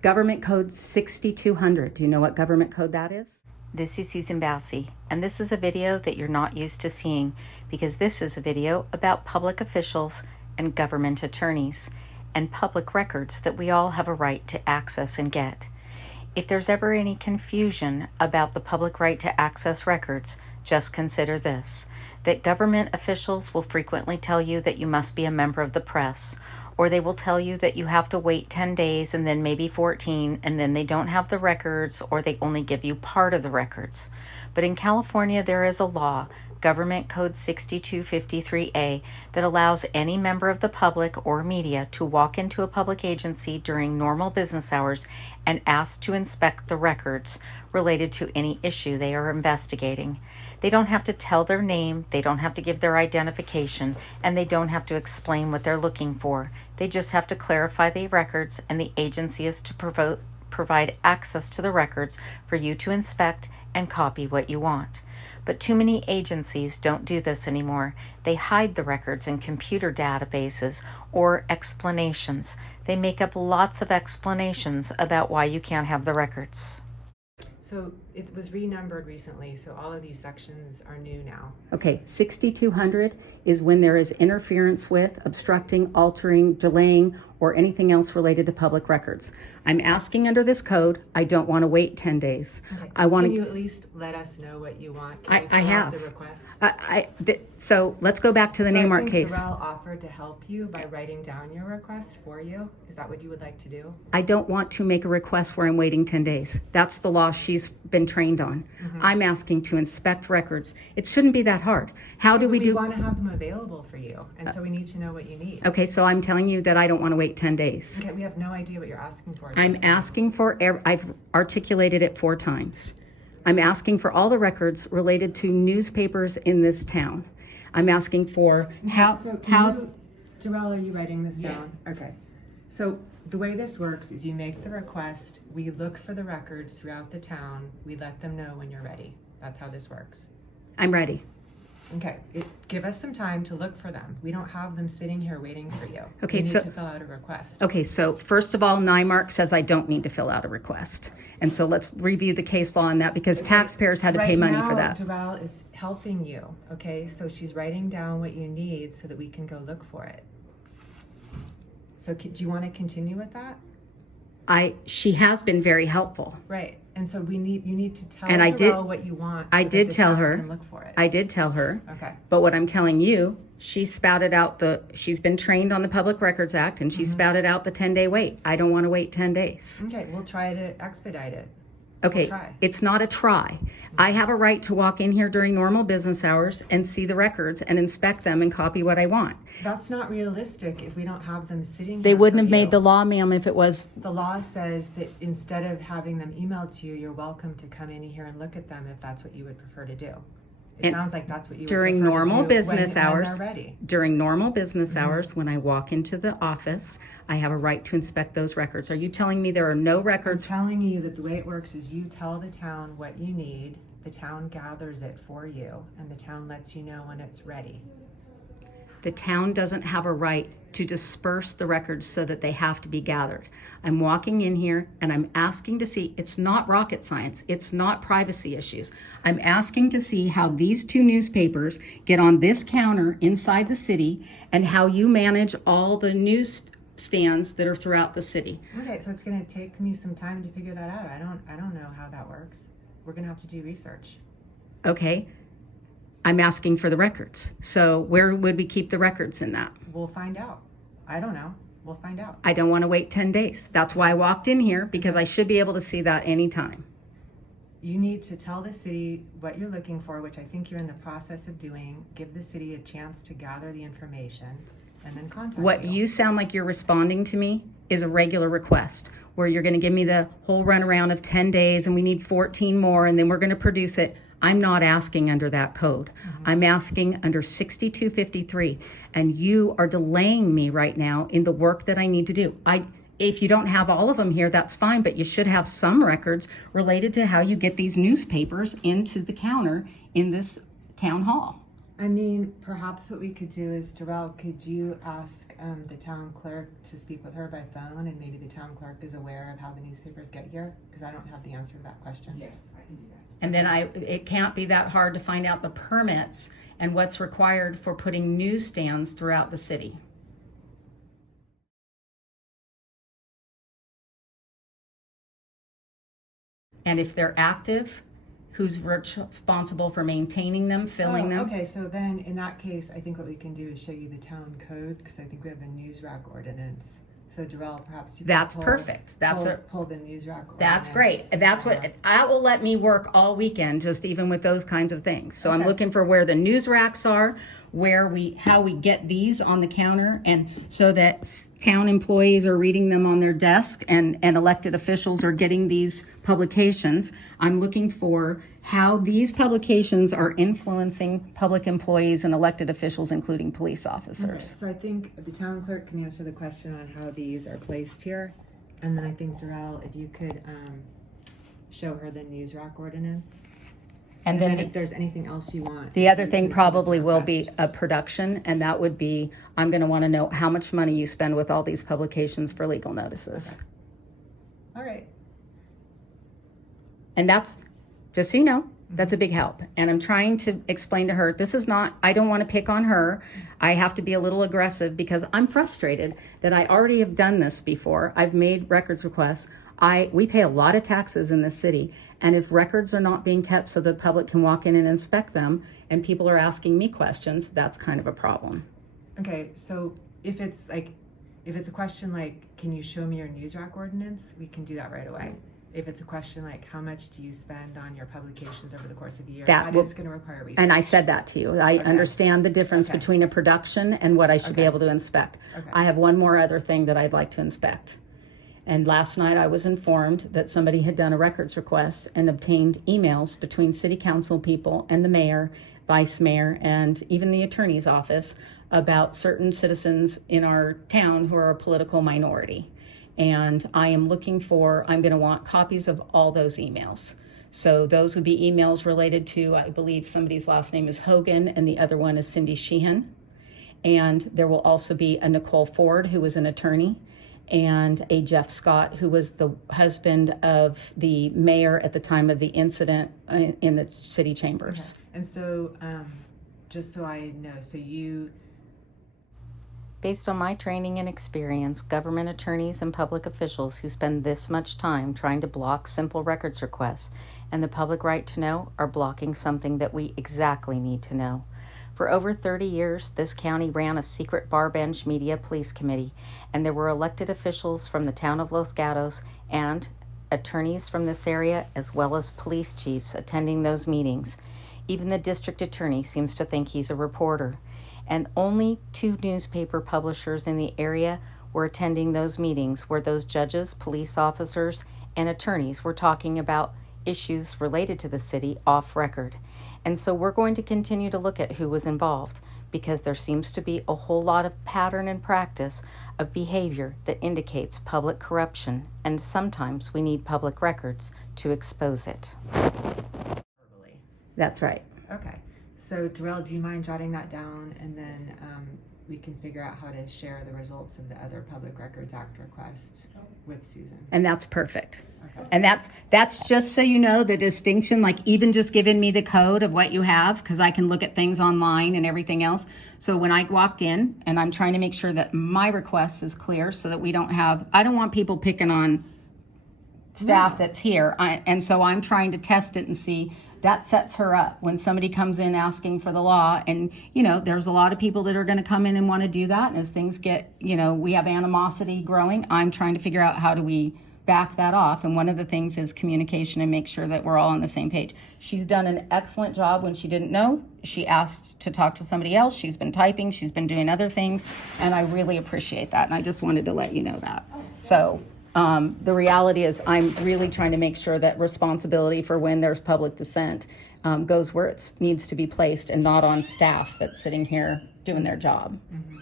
Government Code 6200. Do you know what government code that is? This is Susan Bassi, and this is a video that you're not used to seeing because this is a video about public officials and government attorneys and public records that we all have a right to access and get. If there's ever any confusion about the public right to access records, just consider this, that government officials will frequently tell you that you must be a member of the press, or they will tell you that you have to wait 10 days and then maybe 14, and then they don't have the records, or they only give you part of the records. But in California, there is a law, Government Code 6253A, that allows any member of the public or media to walk into a public agency during normal business hours and ask to inspect the records related to any issue they are investigating. They don't have to tell their name, they don't have to give their identification, and they don't have to explain what they're looking for. They just have to clarify the records, and the agency is to provide access to the records for you to inspect and copy what you want. But too many agencies don't do this anymore. They hide the records in computer databases or explanations. They make up lots of explanations about why you can't have the records. So it was renumbered recently, so all of these sections are new now. Okay, 6200 is when there is interference with, obstructing, altering, delaying, or anything else related to public records. I'm asking under this code, I don't want to wait 10 days. Okay. I want Can you at least let us know what you want? Can you I fill out have. the request? So let's go back to the name art case. I think Darrell offered to help you by writing down your request for you. Is that what you would like to do? I don't want to make a request where I'm waiting 10 days. That's the law she's been trained on. I'm asking to inspect records. It shouldn't be that hard. How do we do? We want to have them available for you, and so we need to know what you need. Okay, so I'm telling you that I don't want to wait 10 days. Okay, we have no idea what you're asking for. I'm asking for, I've articulated it 4 times. I'm asking for all the records related to newspapers in this town. I'm asking for Darrell, are you writing this down? Okay. So the way this works is you make the request, we look for the records throughout the town, we let them know when you're ready. That's how this works. I'm ready. Okay, give us some time to look for them. We don't have them sitting here waiting for you. Okay, you need to fill out a request. Okay, so first of all, NYMARC says I don't need to fill out a request. And so let's review the case law on that because taxpayers had to pay money for that. Darrell is helping you, okay? So she's writing down what you need so that we can go look for it. So do you want to continue with that? She has been very helpful. Right. And so you need to tell Darrell what you want. I did tell her. Can look for it. I did tell her. Okay. But what I'm telling you, she spouted out she's been trained on the Public Records Act and she spouted out the 10-day wait. I don't want to wait 10 days. Okay, we'll try to expedite it. Okay, We'll try. It's not a try. I have a right to walk in here during normal business hours and see the records and inspect them and copy what I want. That's not realistic if we don't have them sitting They here wouldn't for have made you. the law, ma'am, if it was. The law says that instead of having them emailed to you, you're welcome to come in here and look at them if that's what you would prefer to do. It And sounds like that's what you would during prefer normal to do business hours, when they're ready. during normal business hours, when I walk into the office, I have a right to inspect those records. Are you telling me there are no I'm records? telling you that the way it works is you tell the town what you need, the town gathers it for you, and the town lets you know when it's ready. The town doesn't have a right to disperse the records so that they have to be gathered. I'm walking in here and I'm asking to see, it's not rocket science, it's not privacy issues. I'm asking to see how these 2 newspapers get on this counter inside the city and how you manage all the news stands that are throughout the city. Okay, so it's gonna take me some time to figure that out. I don't know how that works. We're gonna have to do research. Okay, I'm asking for the records. So where would we keep the records in that? We'll find out. I don't know. We'll find out. I don't want to wait 10 days. That's why I walked in here, because I should be able to see that anytime. You need to tell the city what you're looking for, which I think you're in the process of doing. Give the city a chance to gather the information and then contact What you sound like you're responding to me is a regular request where you're going to give me the whole runaround of 10 days and we need 14 more and then we're going to produce it. I'm not asking under that code. I'm asking under 6253, and you are delaying me right now in the work that I need to do. If you don't have all of them here, that's fine, but you should have some records related to how you get these newspapers into the counter in this town hall. I mean, perhaps what we could do is, Darrell, could you ask the town clerk to speak with her by phone, and maybe the town clerk is aware of how the newspapers get here? Because I don't have the answer to that question. Yeah, I can do that. And then it can't be that hard to find out the permits and what's required for putting newsstands throughout the city. And if they're active, who's responsible for maintaining them, filling them? Okay, so then in that case, I think what we can do is show you the town code, because I think we have a news rack ordinance. So Darrell, perhaps you can That's perfect. pull the news rack ordinance. That's great. That's what, that will let me work all weekend, just even with those kinds of things. So I'm Okay. looking for where the news racks are, how we get these on the counter, and so that town employees are reading them on their desk and elected officials are getting these publications. I'm looking for how these publications are influencing public employees and elected officials, including police officers. So I think the town clerk can answer the question on how these are placed here. And then I think, Darrell, if you could show her the news rack ordinance. And then if there's anything else you want. the other you thing can probably submit will the be request. a production, and that would be, I'm going to want to know how much money you spend with all these publications for legal notices. Okay. All right. And that's, just so you know, that's a big help. And I'm trying to explain to her, this is not, I don't want to pick on her. I have to be a little aggressive because I'm frustrated that I already have done this before. I've made records requests. We pay a lot of taxes in this city. And if records are not being kept so the public can walk in and inspect them, and people are asking me questions, that's kind of a problem. Okay, so if it's a question like, can you show me your news rack ordinance? We can do that right away. If it's a question like, how much do you spend on your publications over the course of a year? That is going to require research. And I said that to you. I understand the difference Okay. between a production and what I should be Okay. able to inspect. Okay. I have one more other thing that I'd like to inspect. And last night I was informed that somebody had done a records request and obtained emails between city council people and the mayor, vice mayor, and even the attorney's office about certain citizens in our town who are a political minority. And I'm going to want copies of all those emails. So those would be emails related to, I believe somebody's last name is Hogan and the other one is Cindy Sheehan. And there will also be a Nicole Ford, who was an attorney, and a Jeff Scott, who was the husband of the mayor at the time of the incident in the city chambers. Okay. And so, just so I know, so you... Based on my training and experience, government attorneys and public officials who spend this much time trying to block simple records requests and the public right to know are blocking something that we exactly need to know. For over 30 years, this county ran a secret bar bench media police committee, and there were elected officials from the town of Los Gatos and attorneys from this area, as well as police chiefs attending those meetings. Even the district attorney seems to think he's a reporter. And only 2 newspaper publishers in the area were attending those meetings where those judges, police officers, and attorneys were talking about issues related to the city off record. And so we're going to continue to look at who was involved, because there seems to be a whole lot of pattern and practice of behavior that indicates public corruption, and sometimes we need public records to expose it. Verbally. That's right. Okay. So, Darrell, do you mind jotting that down, and then we can figure out how to share the results of the other Public Records Act request with Susan? And that's perfect. Okay. And that's just so you know the distinction, like even just giving me the code of what you have, because I can look at things online and everything else. So when I walked in, and I'm trying to make sure that my request is clear so that I don't want people picking on staff that's here. And so I'm trying to test it and see. That sets her up when somebody comes in asking for the law. And, there's a lot of people that are going to come in and want to do that. And as things get, we have animosity growing, I'm trying to figure out how do we back that off. And one of the things is communication and make sure that we're all on the same page. She's done an excellent job when she didn't know. She asked to talk to somebody else. She's been typing. She's been doing other things. And I really appreciate that. And I just wanted to let you know that. So the reality is I'm really trying to make sure that responsibility for when there's public dissent goes where it needs to be placed and not on staff that's sitting here doing their job. Mm-hmm.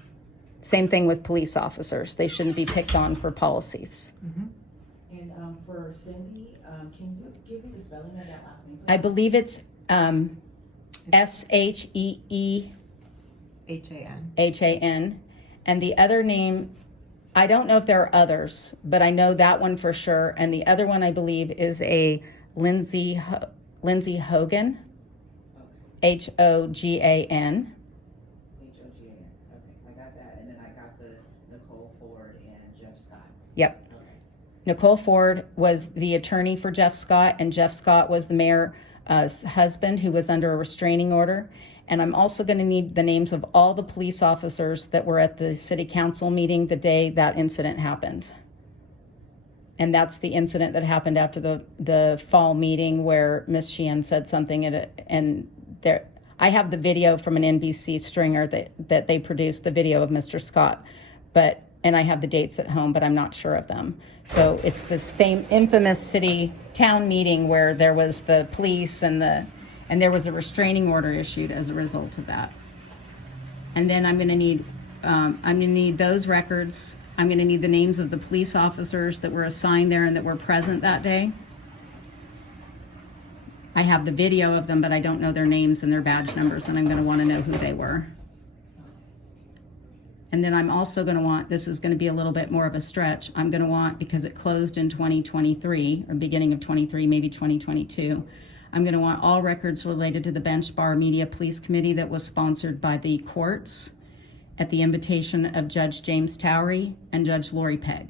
Same thing with police officers. They shouldn't be picked on for policies. Mm-hmm. And for Cindy, can you give me the spelling of that last name? I believe it's Sheehan. H-A-N. And the other name, I don't know if there are others, but I know that one for sure. And the other one I believe is a Lindsay Hogan, Okay. Hogan. Hogan. Okay, I got that, and then I got the Nicole Ford and Jeff Scott. Yep. Okay. Nicole Ford was the attorney for Jeff Scott, and Jeff Scott was the mayor's husband who was under a restraining order. And I'm also going to need the names of all the police officers that were at the city council meeting the day that incident happened. And that's the incident that happened after the fall meeting where Miss Sheehan said something and there. I have the video from an NBC stringer that they produced, the video of Mr. Scott, and I have the dates at home, but I'm not sure of them. So it's this infamous city town meeting where there was the police and there was a restraining order issued as a result of that. And then I'm going to need those records. I'm going to need the names of the police officers that were assigned there and that were present that day. I have the video of them, but I don't know their names and their badge numbers, and I'm going to want to know who they were. And then I'm also going to want, this is going to be a little bit more of a stretch, I'm going to want, because it closed in 2023, or beginning of 23, maybe 2022, I'm going to want all records related to the Bench Bar Media Police Committee that was sponsored by the courts at the invitation of Judge James Towery and Judge Lori Pegg.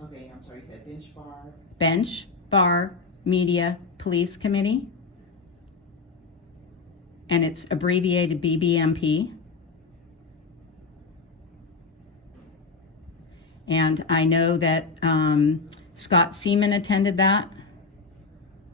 Okay, I'm sorry, you said Bench Bar? Bench Bar Media Police Committee, and it's abbreviated BBMP. And I know that Scott Seaman attended that,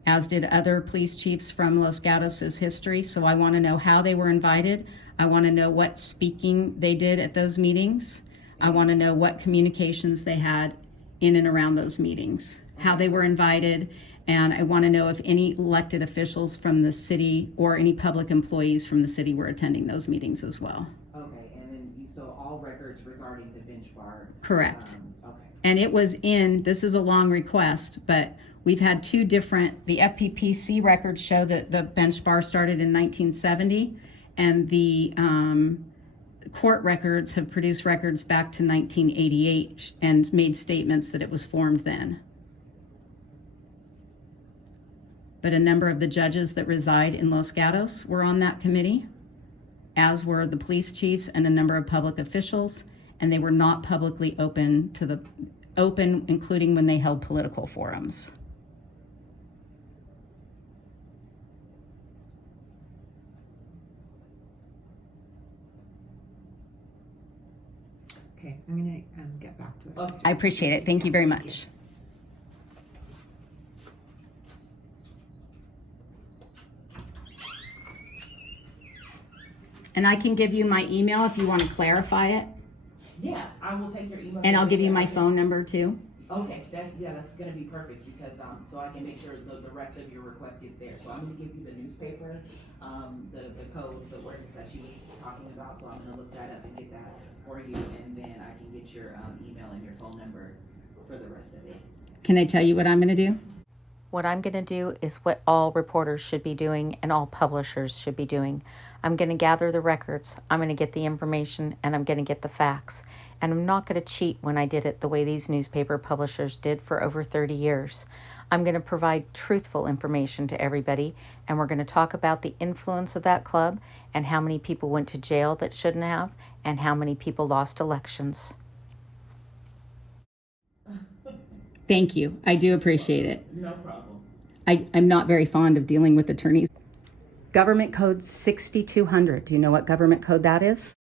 as did other police chiefs from Los Gatos' history. So I want to know how they were invited. I want to know what speaking they did at those meetings. I want to know what communications they had in and around those meetings, how they were invited, and I want to know if any elected officials from the city or any public employees from the city were attending those meetings as well. Okay, and then, so all records regarding the Bench Bar? Correct. Okay. And it was this is a long request, but we've had two different, the FPPC records show that the Bench Bar started in 1970, and the court records have produced records back to 1988 and made statements that it was formed then. But a number of the judges that reside in Los Gatos were on that committee, as were the police chiefs and a number of public officials, and they were not publicly open, including when they held political forums. Okay, I'm gonna get back to it. Okay. I appreciate it. Thank you very much. And I can give you my email if you want to clarify it, Yeah, I will take your email. and I'll give you my phone number too. Okay, that's gonna be perfect, because, so I can make sure the rest of your request gets there. So I'm gonna give you the newspaper, the code, the ordinance that she was talking about, so I'm gonna look that up and get that for you, and then I can get your, email and your phone number for the rest of it. Can I tell you what I'm going to do? What I'm going to do is what all reporters should be doing and all publishers should be doing. I'm going to gather the records, I'm going to get the information, and I'm going to get the facts. And I'm not going to cheat when I did it the way these newspaper publishers did for over 30 years. I'm going to provide truthful information to everybody, and we're going to talk about the influence of that club and how many people went to jail that shouldn't have, and how many people lost elections. Thank you. I do appreciate it. No problem. I'm not very fond of dealing with attorneys. Government Code 6200. Do you know what government code that is?